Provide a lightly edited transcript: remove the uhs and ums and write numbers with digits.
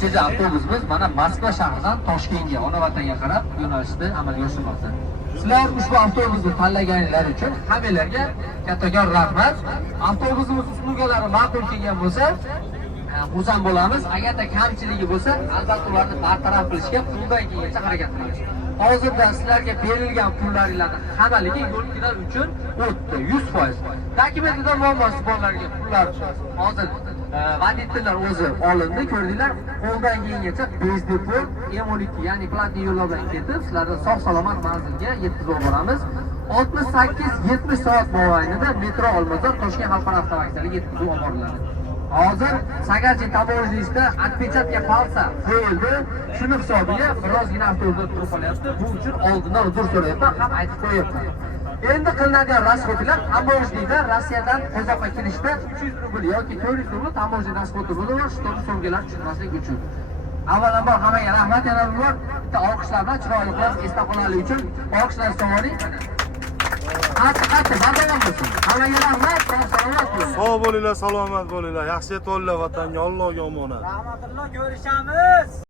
Birinchi avtobusimiz mana Moskva shahridan Toshkentga, ona vatanga qarab yo'nalishda amalga oshirmoqda. Sizlar ushbu avtobusni tanlaganinglar uchun hammalarga kattakon rahmat. Avtobusimiz uslugalari ma'qul kelgan bo'lsa, xursand bo'lamiz. Agarda kamchiligi bo'lsa, albatta ularni bartaraf qilishga qo'ldan kelgancha harakat qilamiz. Hozirda sizlarga berilgan pullaringlarning hammaligi yo'lchilar uchun o'tdi 100%. Dokumentida muammosi borlarga pullar hozir voditellar o'zi olindi, ko'rdinglar. Qo'ldan kelgancha bezdepol M12, ya'ni platniy yo'llar bilan ketib, sizlarni sog'-salomat manzilga yetkazib boramiz. 68-70 soat mobaynida metro Olmazor Toshkent xalqaro avtovokzaliga yetkazib boriladi. Hozir Sagarchi tamoyilida отпечатка palsa qo'yildi. Shuni hisobiga birozgina avtobuslar turib qolyapti. Bu uchun oldindan uzr so'rayapman, ham aytib qo'yapman. Endi qilinadigan rasxodlar tamoyilda Rossiyadan Qozoqqa kirishda 300 rubl yoki 400 rubl tamoyil rasxodi bo'ladi, shuni so'mgalar tushmaslik uchun. Avvalambor hammaga rahmat, yana bir bor bitta olqishlar bilan chiroyli qilib esda qolarlik uchun olqishlar so'raylik. Qattiq bardavom bo'lsin. Hammaga rahmat, salomat bo'ling. Sog' bo'linglar, salomat bo'linglar. Yaxshi yetib olinglar vatanga, Allohga omonat. Rahmatulloh, ko'rishamiz.